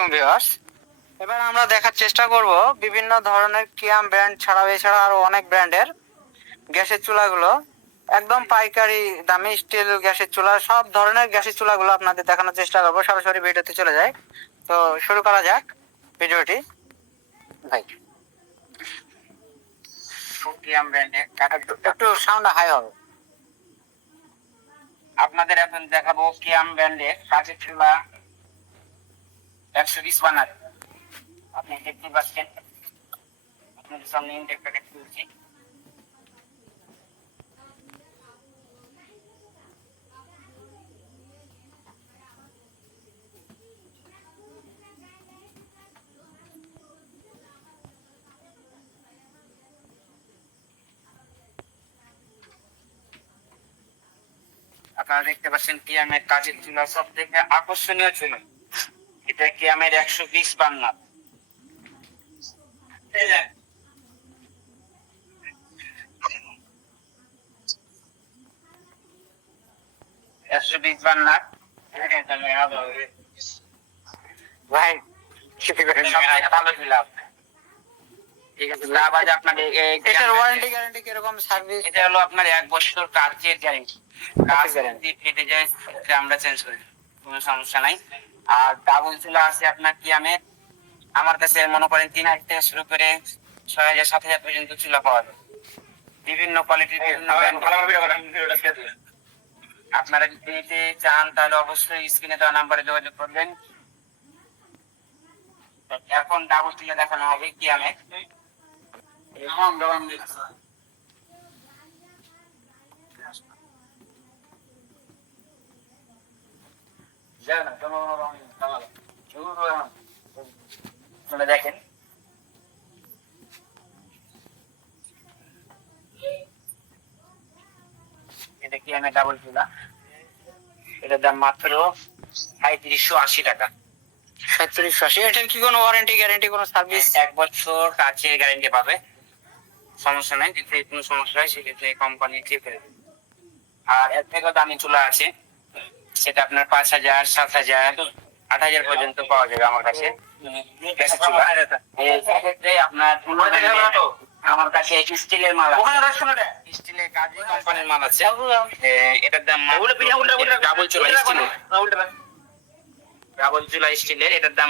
আলাইকুম ভিউয়ার্স এবার আমরা দেখার চেষ্টা করব বিভিন্ন ধরনের কিয়াম ব্র্যান্ড ছাড়াও এছাড়া আরও অনেক ব্র্যান্ডের গ্যাসের চুলাগুলো। একদম পাইকারি দামি স্টিল গ্যাসের চুলা সব ধরনের গ্যাসের চুলাগুলো আপনাদের দেখানোর চেষ্টা করব সরাসরি ভিডিওতে চলে যায় তো শুরু করা যাক ভিডিওটি। ভাই। একটু একটু সাউন্ড হাই হবে। আপনাদের এখন দেখাবো কিয়াম ব্র্যান্ডের কাঁচের চুলা একশো বিশ বানার আপনি দেখতে পাচ্ছেন। আপনাদের সামনে ইন্ডেক্টর দেখতে পাচ্ছি। আপনারা দেখতে পাচ্ছেন কিয়ামের কাজের চুলা সব থেকে আকর্ষণীয় চুলা। এটা কিয়ামের একশো বিশ বান্নার একশো বিশ বান্নার ভাই ভালো এটার ওয়ারেন্টি গ্যারান্টি কীরকম সার্ভিস এটা হলো আপনার এক বছর কাজের গ্যারেন্টি কাজ যদি ফেটে যায় আমরা চেঞ্জ করি। কোনো সমস্যা নাই। আর ডাবল চুলা আছে আপনার কি আমি আমার কাছে মনে করেন তিন হাজার থেকে শুরু করে ছয় হাজার সাত হাজার পর্যন্ত চুলা পাওয়া যায় বিভিন্ন কোয়ালিটির। আপনারা যদি নিতে চান তাহলে অবশ্যই স্ক্রিনে দেওয়া নাম্বারে যোগাযোগ করবেন এখন ডাবল চুলা দেখানো হবে কি আমি দেখেন। এটা কি আমি ডাবল চুলা এটার দাম মাত্র সাঁত্রিশশো আশি টাকা। সাতত্রিশশো আশি এটার কি কোনো ওয়ারেন্টি গ্যারান্টি কোনো সার্ভিস এক বছর কাছে গ্যারেন্টি পাবে। সমস্যা নাই যদি কোনো সমস্যা হয় সেক্ষেত্রে কোম্পানি ঠিক করে। আর এর থেকেও দামি চুলা আছে। সেটা আপনার পাঁচ হাজার সাত হাজার আট হাজার পর্যন্ত পাওয়া যাবে আমার কাছে। গ্যাসের চুলা সেক্ষেত্রে আপনার আমার কাছে স্টিলের মাল স্টিলের কাজী কোম্পানির মাল আছে। এটার দাম ডাবল চুলা স্টিলের ডাবল চুলা স্টিলের এটার দাম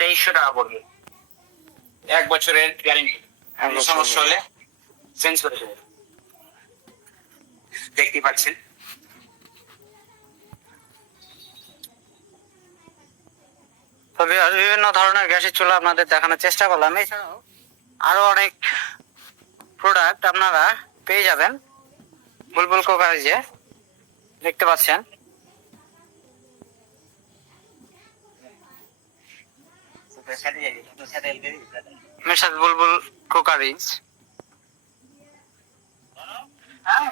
তেইশশো টাকা পড়বে। এক বছরের গ্যারেন্টি সমস্যা হলে চেঞ্জ করে দেবে দেখতে পাচ্ছেন? তো বিভিন্ন ধরনের গ্যাসের চুলা আপনাদের দেখানোর চেষ্টা করলাম। এছাড়াও আরও অনেক প্রোডাক্ট আপনারা পেয়ে যাবেন। বুলবুল কোকারিজে দেখতে পাচ্ছেন। মেসাদ বুলবুল কোকারিজ হ্যাঁ